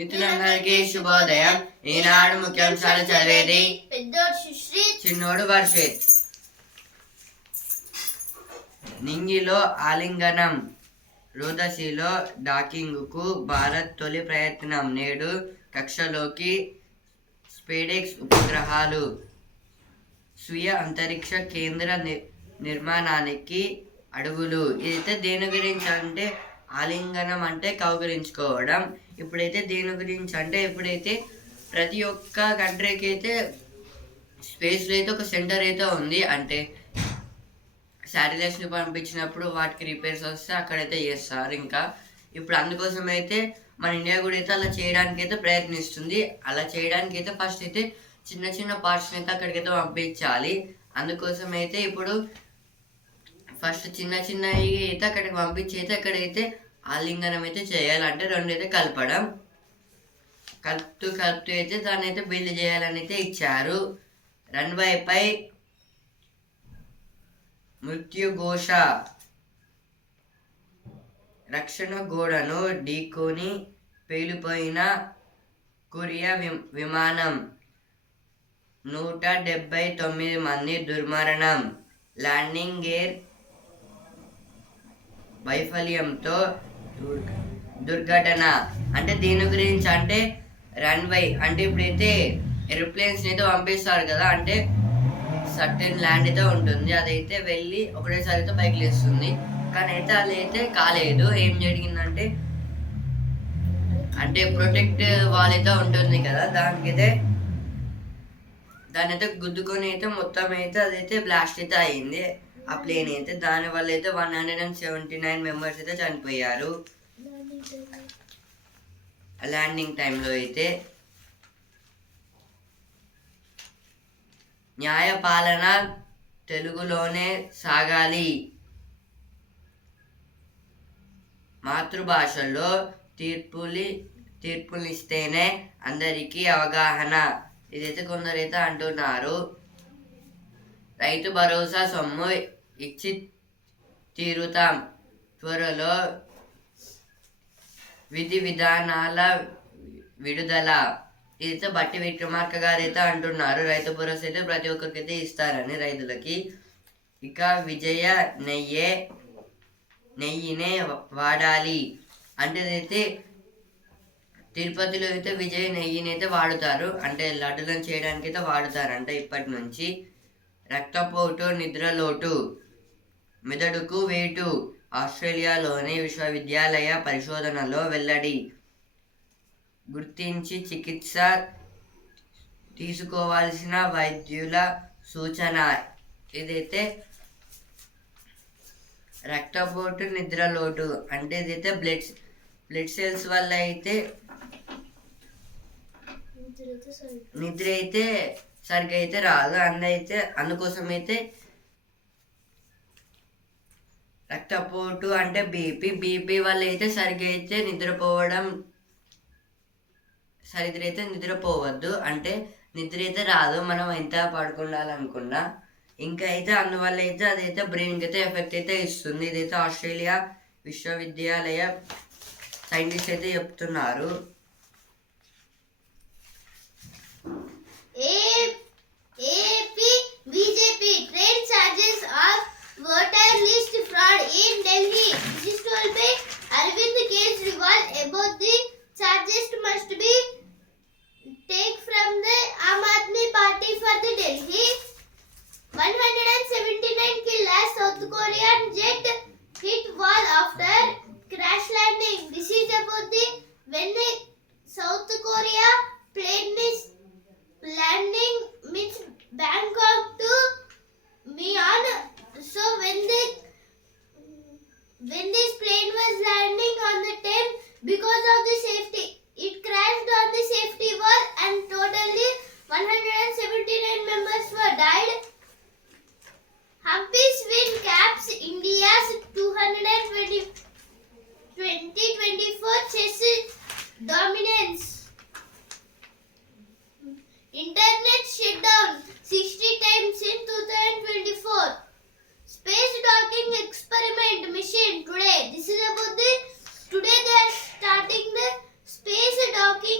మిత్రులందరికీ శుభోదయం. ఈనాడు ముఖ్యాంశాలు చదివేది చిన్నోడు వర్షిత్. నింగిలో ఆలింగనం, రోదసిలో డాకింగ్కు భారత్ తొలి ప్రయత్నం. నేడు కక్షలోకి స్పేడెక్స్ ఉపగ్రహాలు. స్వీయ అంతరిక్ష కేంద్ర నిర్మాణానికి అడుగులు. ఇదైతే దేని గురించి అంటే ఆలింగనం అంటే కౌగిలించుకోవడం. ఇప్పుడైతే దేని గురించి అంటే ఇప్పుడైతే ప్రతి ఒక్క కంట్రీకి అయితే స్పేస్లో అయితే ఒక సెంటర్ అయితే ఉంది. అంటే శాటిలైట్స్ని పంపించినప్పుడు వాటికి రిపేర్స్ వస్తే అక్కడైతే చేస్తారు. ఇంకా ఇప్పుడు అందుకోసం అయితే మన ఇండియా కూడా అయితే అలా చేయడానికి అయితే ప్రయత్నిస్తుంది. అలా చేయడానికి అయితే ఫస్ట్ అయితే చిన్న చిన్న పార్ట్స్ని అయితే అక్కడికైతే పంపించాలి. అందుకోసం అయితే ఇప్పుడు ఫస్ట్ చిన్న చిన్నవి అయితే అక్కడికి పంపించి అయితే అక్కడైతే ఆలింగనం అయితే చేయాలంటే రెండు అయితే కలుపుతూ అయితే దాన్ని అయితే బిల్డ్ చేయాలని అయితే ఇచ్చారు. రన్వేపై మృత్యుఘోష. రక్షణ గోడను ఢీకొని పేలిపోయిన కొరియా విమానం. 179 మంది దుర్మరణం. ల్యాండింగ్ గేర్ వైఫల్యంతో దుర్ఘటన. అంటే దీని గురించి అంటే రన్వే అంటే ఇప్పుడైతే ఏరోప్లేన్స్ అయితే పంపిస్తారు కదా, అంటే సర్టెన్ ల్యాండ్ అయితే ఉంటుంది. అదైతే వెళ్ళి ఒకటేసారి అయితే పైకి లేస్తుంది. కానీ అయితే అదైతే కాలేదు. ఏం జరిగిందంటే అంటే ప్రొటెక్ట్ వాల్ అయితే ఉంటుంది కదా, దాన్ని అయితే గుద్దుకొని అయితే మొత్తం అయితే అదైతే బ్లాస్ట్ అయితే అయింది ఆ ప్లేన్ అయితే. దానివల్ల అయితే 179 మెంబర్స్ అయితే చనిపోయారు ల్యాండింగ్ టైంలో అయితే. న్యాయపాలన తెలుగులోనే సాగాలి. మాతృభాషలో తీర్పునిస్తేనే అందరికీ అవగాహన. ఇదైతే కొందరైతే అంటున్నారు. రైతు భరోసా సొమ్ము ఇచ్చి తీరుతాం, త్వరలో విధి విధానాల విడుదల. ఇదైతే బట్టి విక్రమార్క గారు అయితే అంటున్నారు. రైతు భరోసా అయితే ప్రతి ఒక్కరికైతే ఇస్తారని రైతులకి. ఇక విజయ నెయ్యినే వాడాలి అంటే ఇదైతే తిరుపతిలో అయితే విజయ నెయ్యిని అయితే వాడుతారు. అంటే లడ్డులను చేయడానికి అయితే వాడుతారంట ఇప్పటి నుంచి. రక్తపోటు నిద్రలోటు మెదడుకు వేటు. ఆస్ట్రేలియాలోని విశ్వవిద్యాలయ పరిశోధనలో వెల్లడి. గుర్తించి చికిత్స తీసుకోవాల్సిన వైద్యుల సూచన. ఇదైతే రక్తపోటు నిద్రలోటు అంటే ఇదైతే బ్లడ్ సెల్స్ వల్ల అయితే నిద్ర అయితే సరిగ్గా అయితే రాదు. అందుకోసం అయితే రక్తపోటు అంటే బీపీ వల్ల అయితే సరిగ్గా అయితే నిద్రపోవద్దు. అంటే నిద్ర అయితే రాదు మనం ఎంత పడుకోవాలనుకున్నా. ఇంకా అయితే అందువల్ల అయితే అదైతే బ్రెయిన్కి అయితే ఎఫెక్ట్ అయితే ఇస్తుంది. ఇదైతే ఆస్ట్రేలియా విశ్వవిద్యాలయ సైంటిస్ట్ అయితే చెప్తున్నారు. AP BJP trade charges of voter list fraud in Delhi. This is told by Arvind Kejriwal about the charges must be take from the Aam Aadmi Party for the Delhi. 179 killed as South Korean jet hit wall after crash landing. This is about the when the South Korea plane is landing means Bangkok to Myeon. So when this plane was landing on the time, because of the safety, it crashed on the safety wall and totally 179 members were died. Humpies win caps India's 2024 chess dominance. Internet shut down 60 times in 2024. Space docking experiment mission today. This is about the today they are starting the space docking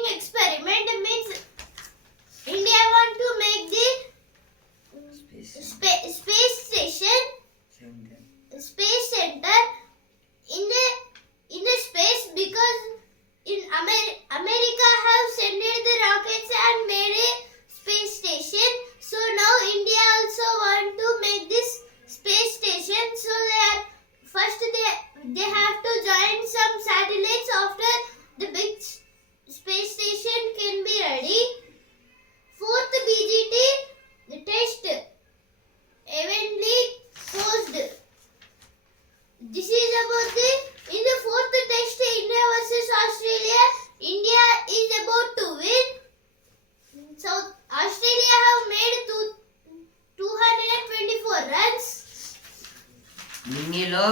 రన్వేలో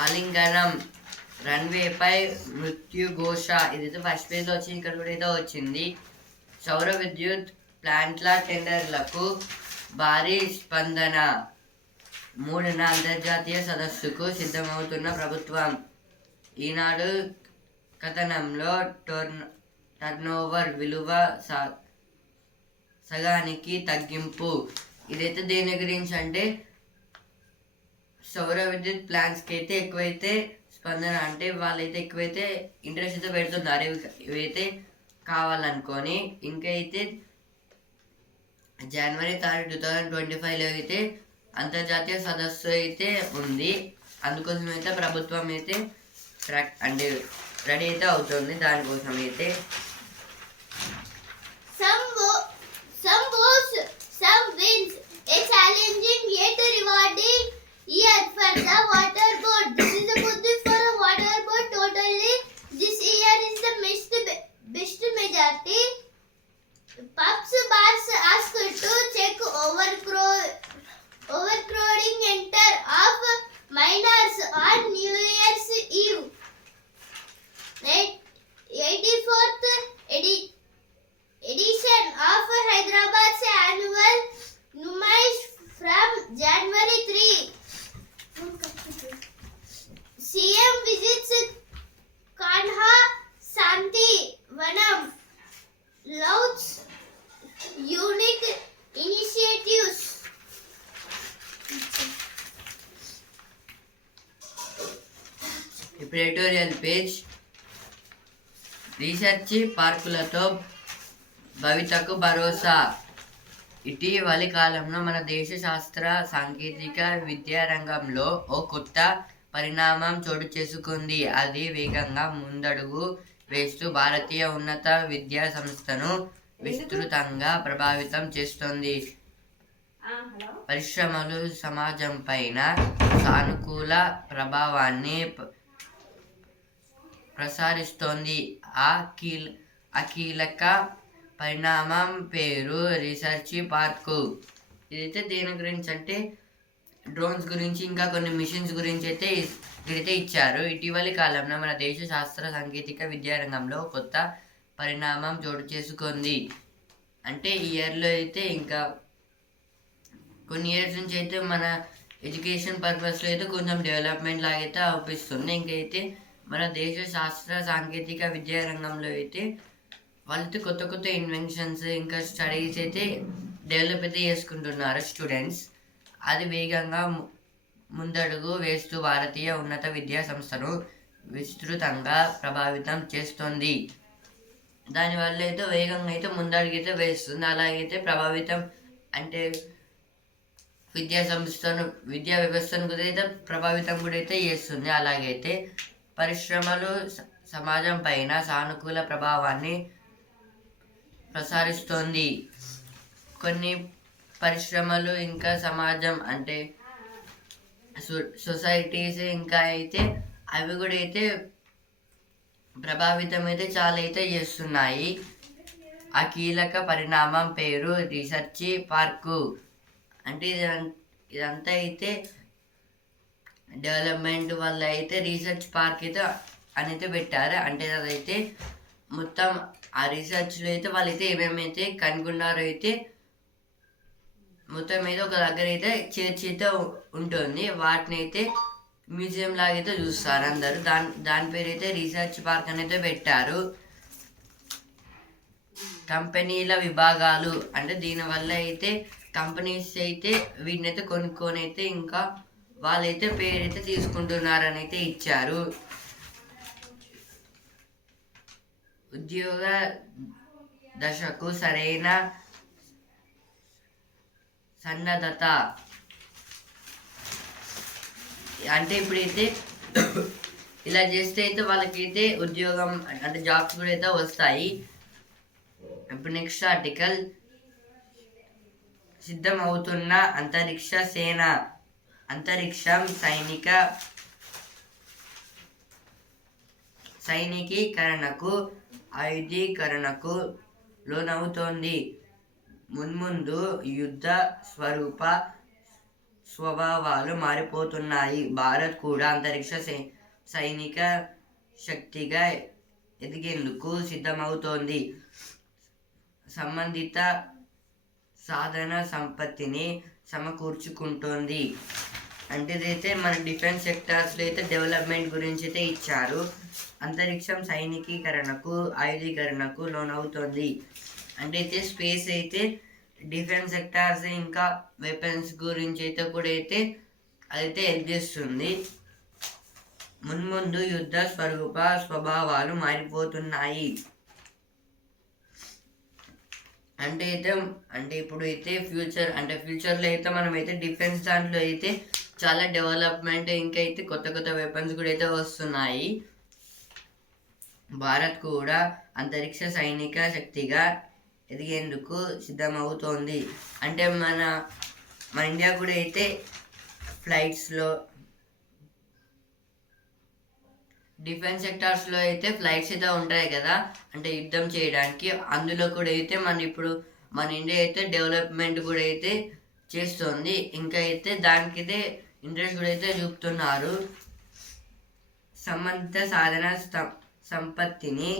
ఆలింగనం, రన్వేపై మృత్యుఘోష. ఇదైతే first పేజ్లో వచ్చి ఇక్కడ కూడా అయితే వచ్చింది. సౌర విద్యుత్ ప్లాంట్ల టెండర్లకు భారీ స్పందన. 3వ అంతర్జాతీయ సదస్సుకు సిద్ధమవుతున్న ప్రభుత్వం. ఈనాడు కథనంలో టర్నోవర్ విలువ సగానికి తగ్గింపు. ఇదైతే దేని గురించి అంటే సౌర విద్యుత్ ప్లాంట్స్కి అయితే ఎక్కువైతే స్పందన, అంటే వాళ్ళైతే ఎక్కువైతే ఇంట్రెస్ట్ అయితే పెడుతున్నారు ఇవైతే కావాలనుకొని. ఇంకా అయితే జనవరి 3, 2025లో అయితే అంతర్జాతీయ సదస్సు అయితే ఉంది. అందుకోసం అయితే ప్రభుత్వం అయితే అంటే రెడీ అయితే అవుతుంది దానికోసం అయితే. Some wins. A challenging yet rewarding year for the water board. This is a good thing for a water board. Totally, this year is the best majority. Pups bars asked to check overcrowding enter of minors on New Year's Eve. 84th edition of Hyderabad's annual Numaish from January 3. CM visits Kanha Santi Vanam. Louds unique initiatives. ఇప్పుడు editorial page. Research పార్కులతో భవితకు భరోసా. ఇటీవలి కాలంలో మన దేశ శాస్త్ర సాంకేతిక విద్యా రంగంలో ఓ కొత్త పరిణామం చోటు చేసుకుంది. అది వేగంగా ముందడుగు వేస్తూ భారతీయ ఉన్నత విద్యా సంస్థను విస్తృతంగా ప్రభావితం చేస్తుంది. పరిశ్రమలు సమాజంపైన సానుకూల ప్రభావాన్ని ప్రసారిస్తోంది. ఆ కీలక పరిణామం పేరు రీసెర్చ్ పార్కు. ఇదైతే దేని గురించి అంటే డ్రోన్స్ గురించి ఇంకా కొన్ని మిషన్స్ గురించి అయితే ఇదైతే ఇచ్చారు. ఇటీవలి కాలంలో మన దేశ శాస్త్ర సాంకేతిక విద్యారంగంలో కొత్త పరిణామం చోటు చేసుకుంది. అంటే ఈ ఇయర్లో అయితే ఇంకా కొన్ని ఇయర్స్ నుంచి అయితే మన ఎడ్యుకేషన్ పర్పస్లో అయితే కొంచెం డెవలప్మెంట్ లాగైతే అవుపిస్తుంది. ఇంకైతే మన దేశ శాస్త్ర సాంకేతిక విద్యారంగంలో అయితే వాళ్ళైతే కొత్త కొత్త ఇన్వెన్షన్స్ ఇంకా స్టడీస్ అయితే డెవలప్ అయితే చేసుకుంటున్నారు స్టూడెంట్స్. అది వేగంగా ముందడుగు వేస్తూ భారతీయ ఉన్నత విద్యా సంస్థను విస్తృతంగా ప్రభావితం చేస్తుంది. దానివల్ల అయితే వేగంగా అయితే ముందడుగు అయితే వేస్తుంది. అలాగైతే ప్రభావితం అంటే విద్యా వ్యవస్థను కూడా అయితే ప్రభావితం కూడా అయితే చేస్తుంది. అలాగైతే పరిశ్రమలు సమాజం పైన సానుకూల ప్రభావాన్ని ప్రసారిస్తోంది. కొన్ని పరిశ్రమలు ఇంకా సమాజం అంటే సొసైటీస్ ఇంకా అయితే అవి కూడా అయితే ప్రభావితం అయితే చాలా అయితే చేస్తున్నాయి. ఆ కీలక పరిణామం పేరు రీసెర్చ్ పార్కు. అంటే ఇదంతా అయితే డెవలప్మెంట్ వల్ల అయితే రీసెర్చ్ పార్క్ అయితే అని అయితే పెట్టారు. అంటే అదైతే మొత్తం ఆ రీసెర్చ్లో అయితే వాళ్ళైతే ఏమేమైతే కనుగొన్నారో అయితే మొత్తం అయితే ఒక దగ్గర అయితే చేర్చితే ఉంటుంది. వాటిని అయితే మ్యూజియం లాగైతే చూస్తారు అందరూ. దాని పేరు అయితే రీసెర్చ్ పార్క్ అని అయితే పెట్టారు. కంపెనీల విభాగాలు అంటే దీనివల్ల అయితే కంపెనీస్ అయితే వీటిని అయితే కొనుక్కొని అయితే ఇంకా వాళ్ళైతే పేరైతే తీసుకుంటున్నారని అయితే ఇచ్చారు. ఉద్యోగ దశకు సరైన సన్నద్ధత. అంటే ఇప్పుడైతే ఇలా చేస్తే అయితే వాళ్ళకైతే ఉద్యోగం అంటే జాబ్స్ కూడా అయితే వస్తాయి. ఇప్పుడు నెక్స్ట్ ఆర్టికల్. సిద్ధం అవుతున్న అంతరిక్ష సేన. అంతరిక్షం సైనికీకరణకు ఆయుధీకరణకు లోనవుతోంది. మున్ముందు యుద్ధ స్వభావాలు మారిపోతున్నాయి. భారత్ కూడా అంతరిక్ష సైనిక శక్తిగా ఎదిగేందుకు సిద్ధమవుతోంది. సంబంధిత సాధన సంపత్తిని సమకూర్చుకుంటోంది. అంటే ఇదైతే మన డిఫెన్స్ సెక్టార్స్లో అయితే డెవలప్మెంట్ గురించి అయితే ఇచ్చారు. అంతరిక్షం సైనికీకరణకు ఆయుధీకరణకు లోనవుతోంది. అంటే అయితే స్పేస్ అయితే డిఫెన్స్ సెక్టార్స్ ఇంకా వెపన్స్ గురించి అయితే కూడా అయితే అదైతే హెల్ప్ చేస్తుంది. మున్ముందు యుద్ధ స్వభావాలు మారిపోతున్నాయి. అంటే ఇప్పుడు అయితే ఫ్యూచర్లో అయితే మనం అయితే డిఫెన్స్ దాంట్లో అయితే చాలా డెవలప్మెంట్ ఇంకా అయితే కొత్త కొత్త వెపన్స్ కూడా అయితే వస్తున్నాయి. భారత్ కూడా అంతరిక్ష సైనిక శక్తిగా ఎదిగేందుకు సిద్ధమవుతోంది. అంటే మన ఇండియా కూడా అయితే ఫ్లైట్స్లో డిఫెన్స్ సెక్టార్స్లో అయితే ఫ్లైట్స్ అయితే ఉంటాయి కదా, అంటే యుద్ధం చేయడానికి. అందులో కూడా అయితే మన ఇండియా అయితే డెవలప్మెంట్ కూడా అయితే చేస్తుంది. ఇంకా అయితే దానికైతే ఇంట్రెస్ట్ కూడా అయితే చూపుతున్నారు. సంబంధిత సాధన సంపత్తిని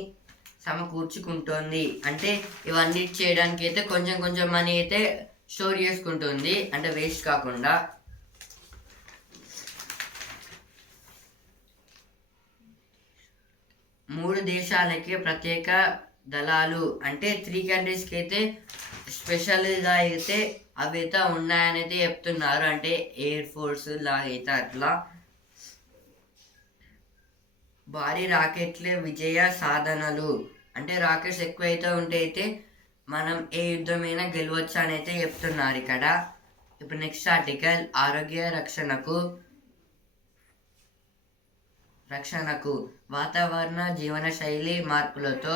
సమకూర్చుకుంటోంది. అంటే ఇవన్నీ చేయడానికి అయితే కొంచెం కొంచెం మనీ అయితే స్టోర్ చేసుకుంటుంది, అంటే వేస్ట్ కాకుండా. మూడు దేశాలకి ప్రత్యేక దళాలు, అంటే 3 కంట్రీస్కి అయితే స్పెషల్గా అయితే అవి అయితే ఉన్నాయని అయితే చెప్తున్నారు. అంటే ఎయిర్ ఫోర్స్ లాగైతే అట్లా. భారీ రాకెట్ల విజయ సాధనలు, అంటే రాకెట్స్ ఎక్కువైతే ఉంటే అయితే మనం ఏ యుద్ధమైనా గెలవచ్చు అని అయితే చెప్తున్నారు ఇక్కడ. ఇప్పుడు నెక్స్ట్ ఆర్టికల్, ఆరోగ్య రక్షణకు వాతావరణ జీవనశైలి మార్పులతో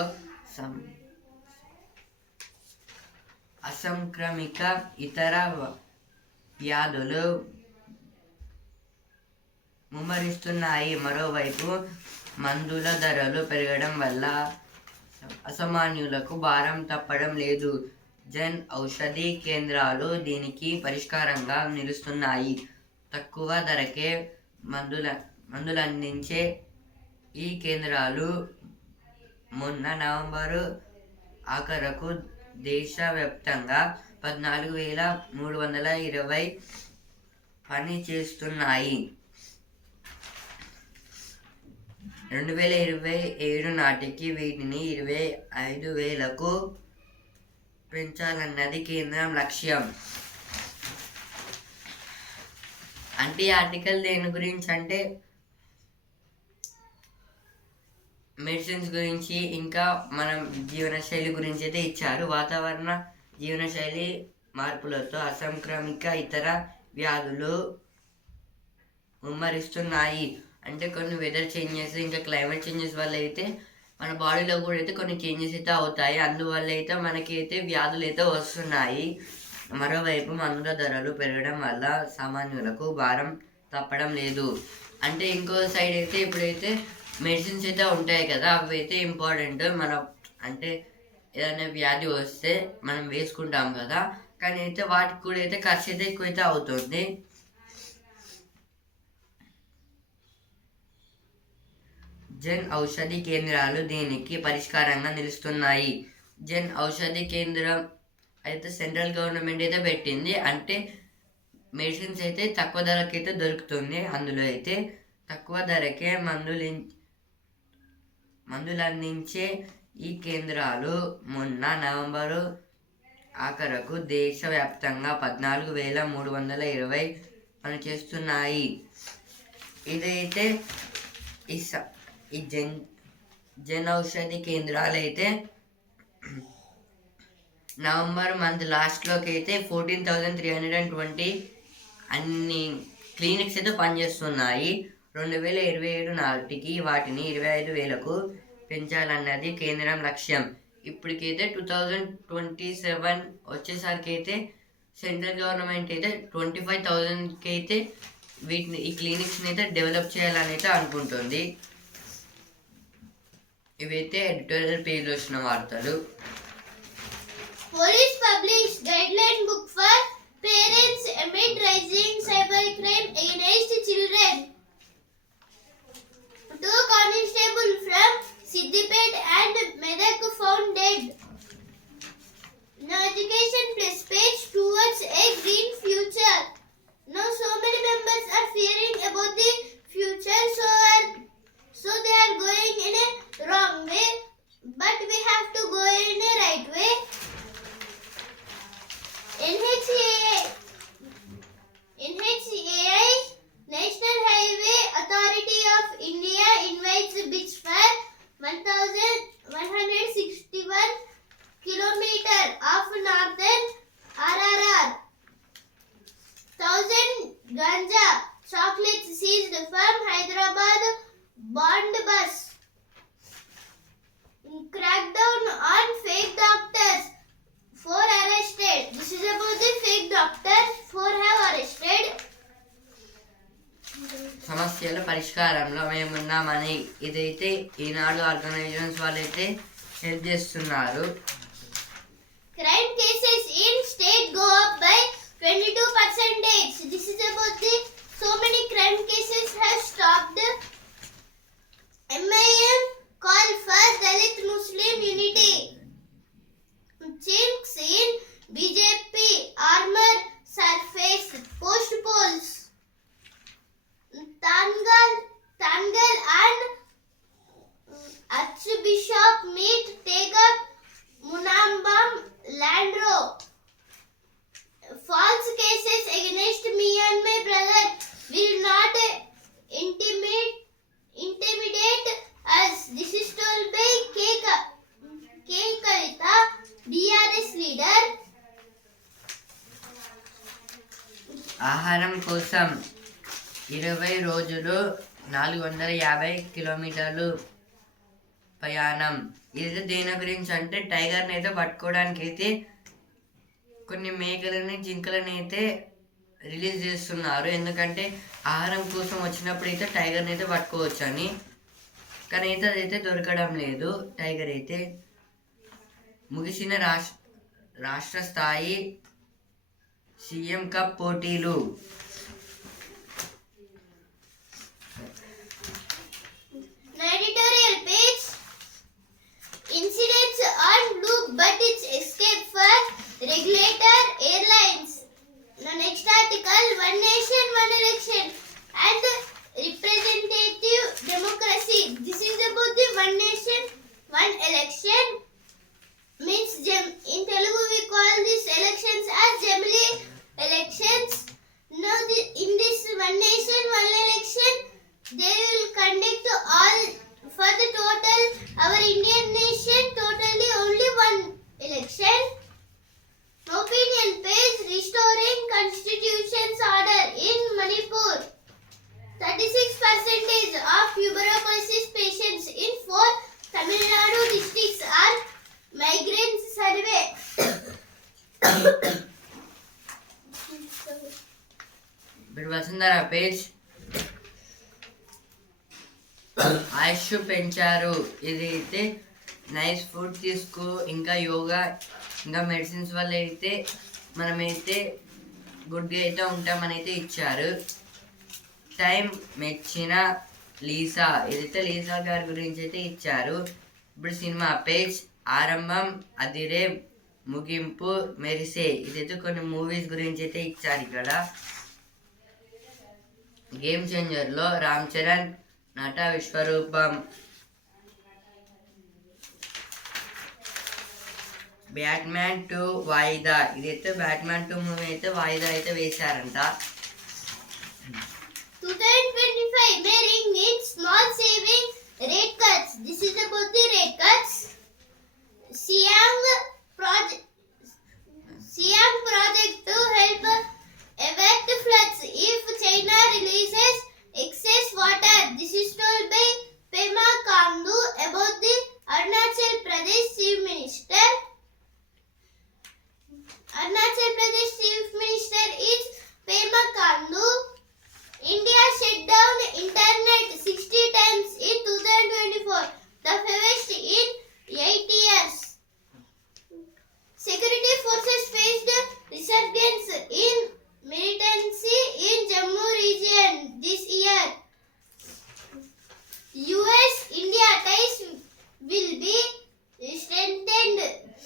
అసంక్రమిక ఇతర వ్యాధులు ముమ్మరిస్తున్నాయి. మరోవైపు మందుల ధరలు పెరగడం వల్ల అసామాన్యులకు భారం తప్పడం లేదు. జన్ ఔషధి కేంద్రాలు దీనికి పరిష్కారంగా నిలుస్తున్నాయి. తక్కువ ధరకే మందులందించే ఈ కేంద్రాలు మొన్న నవంబరు ఆఖరుకు దేశవ్యాప్తంగా 14,320 పని చేస్తున్నాయి. 2027 నాటికి వీటిని 25,000కు పెంచాలన్నది కేంద్రం లక్ష్యం. అంటే ఈ ఆర్టికల్ దేని గురించి అంటే మెడిసిన్స్ గురించి, ఇంకా మనం జీవనశైలి గురించి అయితే ఇచ్చారు. వాతావరణ జీవనశైలి మార్పులతో అసంక్రమిక ఇతర వ్యాధులు ముమ్మరిస్తున్నాయి. అంటే కొన్ని వెదర్ చేంజెస్ ఇంకా క్లైమేట్ చేంజెస్ వల్ల అయితే మన బాడీలో కూడా అయితే కొన్ని చేంజెస్ అయితే అవుతాయి. అందువల్ల అయితే మనకి అయితే వ్యాధులు అయితే వస్తున్నాయి. మరోవైపు మందుల ధరలు పెరగడం వల్ల సామాన్యులకు భారం తప్పడం లేదు. అంటే ఇంకో సైడ్ అయితే ఇప్పుడైతే మెడిసిన్స్ అయితే ఉంటాయి కదా, అవి అయితే ఇంపార్టెంట్. మనం అంటే ఏదైనా వ్యాధి వస్తే మనం వేసుకుంటాం కదా, కానీ అయితే వాటికి కూడా అయితే ఖర్చు అయితే ఎక్కువైతే అవుతుంది. జన్ ఔషధి కేంద్రాలు దీనికి పరిష్కారంగా నిలుస్తున్నాయి. జన్ ఔషధి కేంద్రం అయితే సెంట్రల్ గవర్నమెంట్ అయితే పెట్టింది. అంటే మెడిసిన్స్ అయితే తక్కువ ధరకి అయితే దొరుకుతుంది. అందులో అయితే తక్కువ ధరకే మందులు అందించే ఈ కేంద్రాలు మొన్న నవంబరు ఆఖరుకు దేశవ్యాప్తంగా 14,320 పనిచేస్తున్నాయి. ఇదైతే ఈ జన్ ఔషధి కేంద్రాలు అయితే నవంబర్ మంత్ లాస్ట్లోకి అయితే 14,320 అన్ని క్లినిక్స్ అయితే పనిచేస్తున్నాయి. 2027 నాటికి వాటిని 25,000కు పెంచాలన్నది కేంద్రం లక్ష్యం. ఇప్పటికైతే 2027 వచ్చేసరికి అయితే సెంట్రల్ గవర్నమెంట్ అయితే 25,000కి అయితే ఈ క్లినిక్స్ని అయితే డెవలప్ చేయాలని అయితే అనుకుంటుంది. ఇవైతే ఎడిటోరియల్ పేజ్లో వచ్చిన వార్తలు. Police published guideline book for parents amid rising cybercrime against children. 2 constables from Siddipet and Medak found dead. Now education plus page towards a green future. Now so many members are fearing about the future, so they are going in a wrong way, but we have to go in a right way. NHAI National Highway Authority of India invites bids for 1161 kilometer of northern RRR. 1,000 ganja chocolates seized from Hyderabad bond bus. Crackdown on fake doctors. 4 arrested. This is about the fake doctors. 4 have arrested. సమస్యల పరిష్కారంలో మేమున్నామని ఇదైతే ఈనాడు organisations వాళ్ళైతే help చేస్తున్నారు. Crime cases in state go up by 22%. This is about the so many crime cases have stopped. MIM call for Dalit Muslim unity. Chinks in BJP armor surface post polls. Tangal and Archbishop meet take up Munambam land row. False cases against me and my brother will not intimidate us. This is told by K. Kavita, DRS leader. ఆహారం కోసం 20 రోజులు 450 కిలోమీటర్లు ప్రయాణం. ఇది దేని గురించి అంటే టైగర్ని అయితే పట్టుకోవడానికి అయితే కొన్ని మేకలని జింకలని అయితే రిలీజ్ చేస్తున్నారు. ఎందుకంటే ఆహారం కోసం వచ్చినప్పుడు అయితే టైగర్ని అయితే పట్టుకోవచ్చు అని, కానీ అయితే అదైతే దొరకడం లేదు. టైగర్ అయితే ముగిసిన రాష్ట్ర స్థాయి సీఎం కప్ పోటీలు. Editorial page. Incidents on loop but it's escape for regulator airlines. The next article, one nation, one election and representative democracy. This is about the one nation, one election. Means in Telugu we call these elections as Jemli elections. Now in this one nation, one election, they will conduct all for the total our Indian nation totally only one election. Opinion page, restoring constitution's order in Manipur. 36% of tuberculosis patients in 4 Tamil Nadu districts are migrants. Survey. ఇప్పుడు Vasundhara page. ఆయుష్ పెంచారు. ఇది అయితే nice food తీసుకో, ఇంకా యోగా, ఇంకా medicines వల్ల అయితే మనమైతే గుడ్గా అయితే ఉంటామని అయితే ఇచ్చారు. టైం మెచ్చిన లీసా, ఇదైతే లీసా గారి గురించి అయితే ఇచ్చారు. ఇప్పుడు సినిమా పేజ్. ఆరంభం, అదిరే, ముగింపు, మెరిసే, ఇదైతే కొన్ని మూవీస్ గురించి అయితే ఇచ్చారు ఇక్కడ. గేమ్ చేంజర్లో రామ్ చరణ్, నట విశ్వరూపం. బ్యాట్మ్యాన్ 2 వాయిదా, ఇదైతే బ్యాట్మ్యాన్ 2 మూవీ అయితే వాయిదా అయితే వేశారంట. 2025 may ring in small saving rate cuts. This is about the rate cuts. Siang project to help evact floods if China releases excess water. This is told by Pema Khandu about the Arunachal Pradesh Chief Minister. Arunachal Pradesh Chief Minister is Pema Khandu. India shut down internet 60 times in 2024, the fewest in 8 years.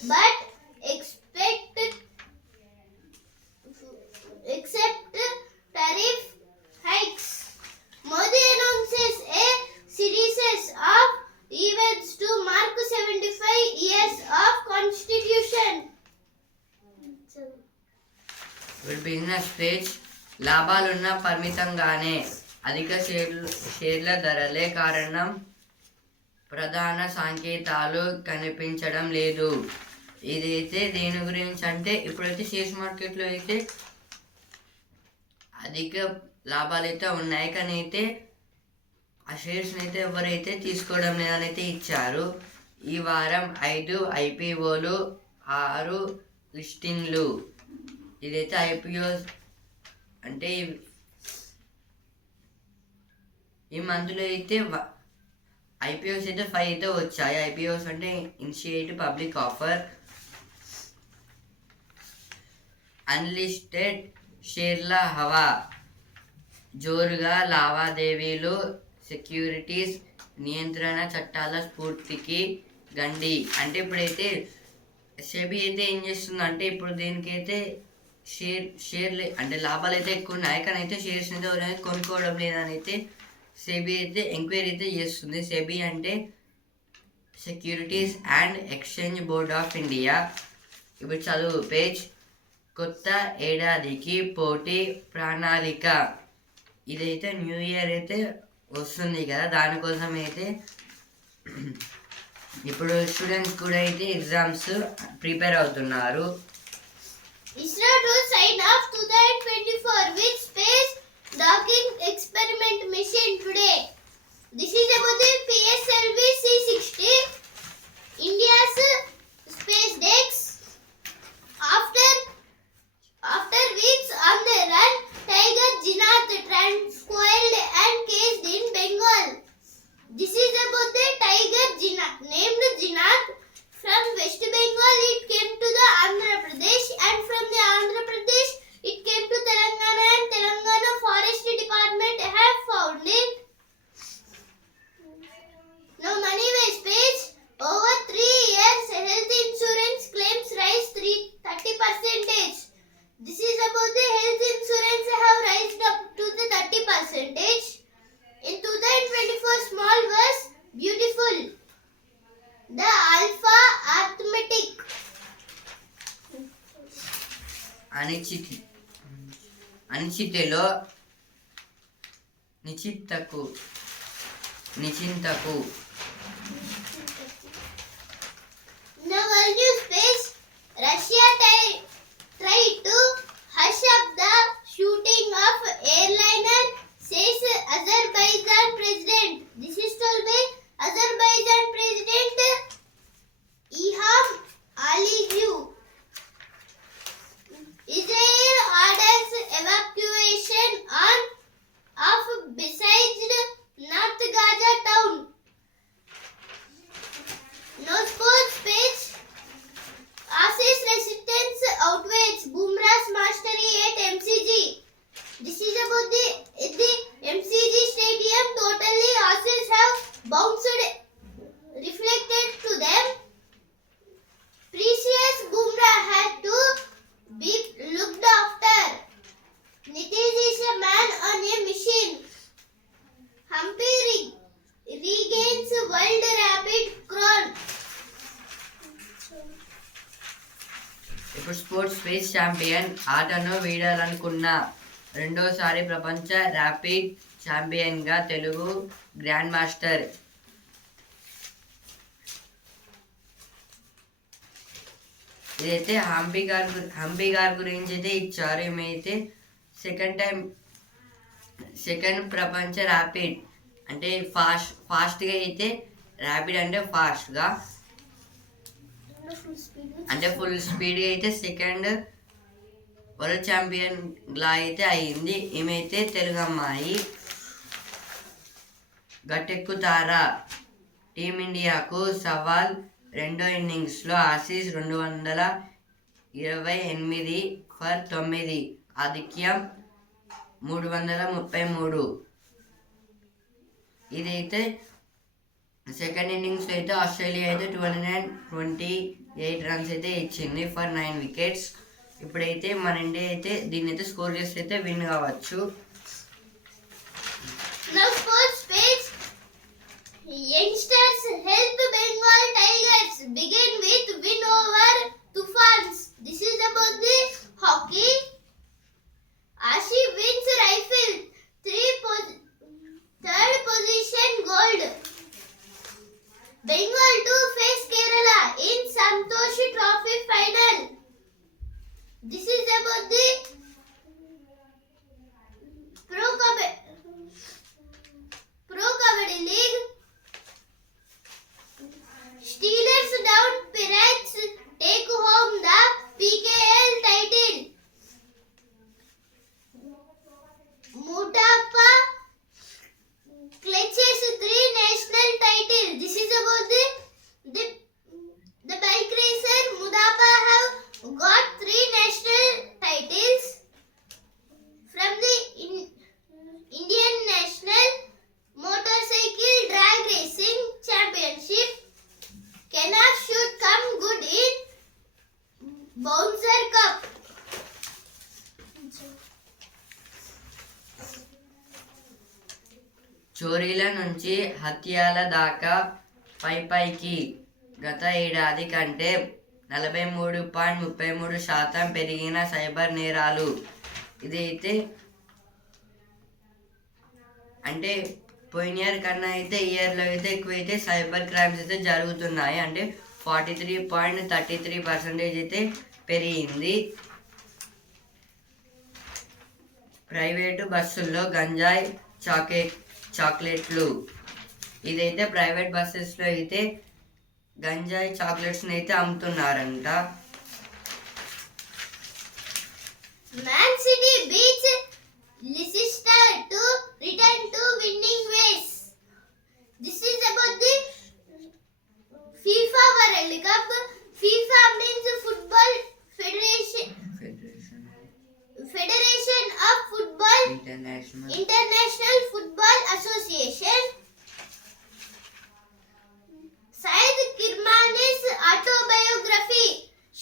but except tariff hikes. Modi announces a series of events to mark 75 years of constitution. ఇప్పుడు business page లాభాలున్న పరిమితంగానే అధిక షేర్ల ధరలే కారణం ప్రధాన సంకేతాలు కనిపించడం లేదు. ఇదైతే దేని గురించి అంటే ఇప్పుడైతే షేర్స్ మార్కెట్లో అయితే అధిక లాభాలు అయితే ఉన్నాయి, కానీ అయితే ఆ షేర్స్ని అయితే ఎవరైతే తీసుకోవడం లేదని అయితే ఇచ్చారు. ఈ వారం 5 IPOలు 6 లిస్టింగ్లు. ఇదైతే IPO అంటే ఈ మంత్లో అయితే IPOs అయితే 5 అయితే వచ్చాయి. IPOs అంటే ఇనిషియేట్ పబ్లిక్ ఆఫర్. అన్లిస్టెడ్ షేర్ల హవా జోరుగా లావాదేవీలు. సెక్యూరిటీస్ నియంత్రణ చట్టాల స్ఫూర్తికి గండి. అంటే ఇప్పుడైతే సెబీ అయితే ఏం చేస్తుందంటే ఇప్పుడు దీనికైతే షేర్లు అంటే లాభాలు అయితే ఎక్కువ ఉన్నాయి, కానీ అయితే షేర్స్ అయితే ఎవరైనా కొనుక్కోవడం లేదని అయితే సెబీ అయితే ఎంక్వైరీ అయితే చేస్తుంది. సెబీ అంటే securities and exchange board of India. ఇప్పుడు చదువు పేజ్. కొత్త ఏడాదికి పోటీ ప్రణాళిక. ఇదైతే న్యూ ఇయర్ అయితే వస్తుంది కదా, దానికోసం అయితే ఇప్పుడు స్టూడెంట్స్ కూడా అయితే ఎగ్జామ్స్ ప్రిపేర్ అవుతున్నారు. ISRO to sign off 2024 with space docking experiment mission today. This is about the PSLV C60, India's space decks. After weeks on the run, Tiger Jinath tranquilized and caged in Bengal. This is about the tiger Jinath, named Jinath. From West Bengal, it came to the Andhra Pradesh, and from the Andhra Pradesh, it came to Telangana, and Telangana Forest Department have found it. Now, money waste page. Over 3 years, health insurance claims rise 30%. This is about the health insurance have raised up to the 30%. In 2024, small was beautiful. The alpha arithmetic. అనిశ్చితిలో నిశ్చింతకు. Now, world news page. Russia tried to hush up the shooting of airliner, says Azerbaijan president. This is told by Azerbaijan President Ilham Aliyev. Israel orders evacuation of besieged North Gaza town. No sports page. Assis resistance outweighs Bumrah's mastery at MCG. This is about the MCG stadium. Totally Assis have bounced, reflected to them. Precious Bumrah had to be looked after. Nitish is a man on a mission. Humpy regains world rapid crown. ఇప్పుడు sports space champion. ఆటను వీడాలనుకున్న రెండోసారి ప్రపంచ rapid ఛాంపియన్గా Telugu grand master. ఇదైతే హంపి గారి గురించి అయితే ఇచ్చారు. ఏమైతే సెకండ్ ప్రపంచ ర్యాపిడ్ అంటే ఫాస్ట్గా అయితే ర్యాపిడ్ అంటే ఫాస్ట్గా అంటే ఫుల్ స్పీడ్గా అయితే సెకండ్ వరల్డ్ ఛాంపియన్లా అయితే అయింది. ఏమైతే తెలుగు అమ్మాయి. గట్టెక్కుతారా. టీమిండియాకు సవాల్. రెండో ఇన్నింగ్స్లో ఆసీస్ 228 ఫర్ 9, ఆధిక్యం 333. ఇదైతే సెకండ్ ఇన్నింగ్స్లో అయితే ఆస్ట్రేలియా అయితే 220 8 రన్స్ అయితే ఇచ్చింది ఫర్ 9 వికెట్స్. ఇప్పుడైతే మన ఇండియా అయితే దీన్ని అయితే స్కోర్ చేస్తే అయితే విన్ కావచ్చు. Now sports page. Youngsters help Bengal Tigers begin with win over Tufans. This is about the hockey. Ashi wins rifle third position gold. Bengal to face Kerala in Santosh Trophy final. This is about the Pro Kabaddi League. Steelers down Pirates take home the PKL title. Mutapa clutches 3 national titles. This is about the bike racer. Mutapa have got 3 national titles from the Indian National Motorcycle Drag Racing Championship. Cannot should come good in Bouncer Cup. చోరీల నుంచి హత్యల దాకా పైకి గత ఏడాది కంటే 43.33% పెరిగిన cyber నేరాలు. ఇదైతే అంటే పోయిన ఇయర్ కన్నా అయితే ఇయర్లో అయితే ఎక్కువైతే సైబర్ క్రైమ్స్ అయితే జరుగుతున్నాయి. అంటే 43.33% అయితే పెరిగింది. ప్రైవేటు బస్సుల్లో గంజాయి చాక్లెట్లు. ఇదైతే ప్రైవేట్ బస్సెస్లో అయితే గంజాయి చాక్లెట్స్ని అయితే అమ్ముతున్నారంట. Man City beats Leicester to return to winning ways. This is about the FIFA World Cup. FIFA means Football Federation of Football International Football Association. Syed Kirmani's autobiography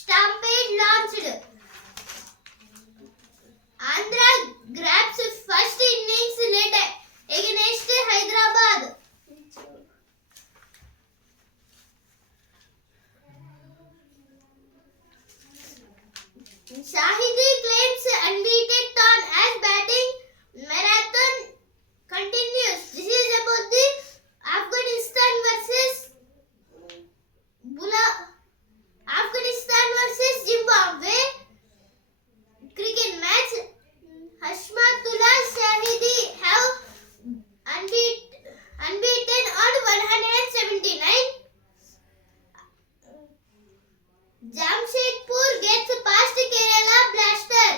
Stampede launched. Andhra grabs first innings led against Hyderabad. Shahidi claims unbeaten turn as batting marathon continues. This is about the Afghanistan versus Zimbabwe cricket match. Hashmatullah Shahidi have unbeaten on 179. Jamshedpur gets past Kerala Blaster.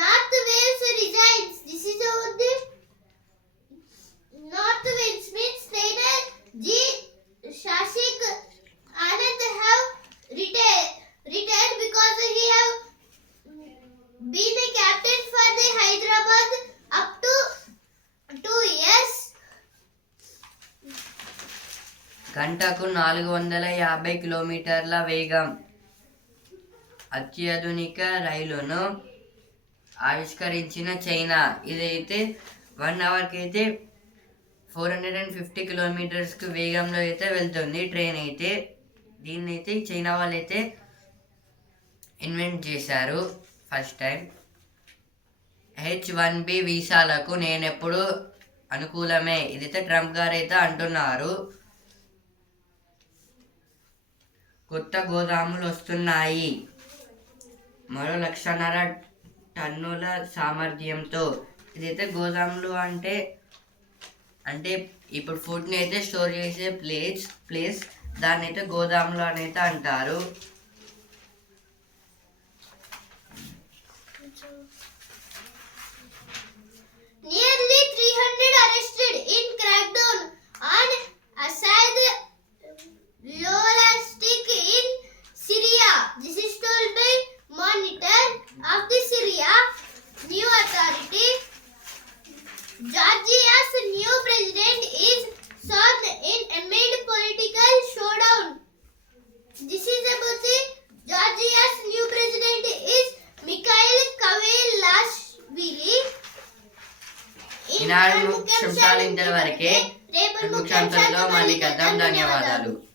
North Wales resigns. This is about the North Wales Smith trainer G. Shashik Anand have retired because he have been a captain for the Hyderabad up to 2 years. గంటకు 450 కిలోమీటర్ల వేగం అత్యాధునిక రైలును ఆవిష్కరించిన China. ఇదైతే 1 అవర్కి అయితే 450 కిలోమీటర్స్కి వేగంలో అయితే వెళ్తుంది ట్రైన్ అయితే. దీన్ని అయితే చైనా వాళ్ళు అయితే ఇన్వెంట్ చేశారు ఫస్ట్ టైం. H1B వీసాలకు నేనెప్పుడు అనుకూలమే. ఇదైతే ట్రంప్ గారు అయితే అంటున్నారు. కొత్త గోదాములు వస్తున్నాయి మరో 1.5 టన్నుల సామర్థ్యంతో. ఇదైతే గోదాములు అంటే ఇప్పుడు ఫుడ్ని అయితే స్టోర్ చేసే ప్లేస్ దాన్ని అయితే గోదాములు అని అయితే అంటారు. Nearly 300 arrested in crackdown on Assad Lolastic in Syria. This is told by Monitor of the Syria new authority. Georgia's new president is sought in amid political showdown. This is about ఈనాడు ముఖ్యాంశాలు ఇంతవరకే. రేపటి ముఖ్యాంశాలలో మళ్ళీ కలుద్దాం. ధన్యవాదాలు.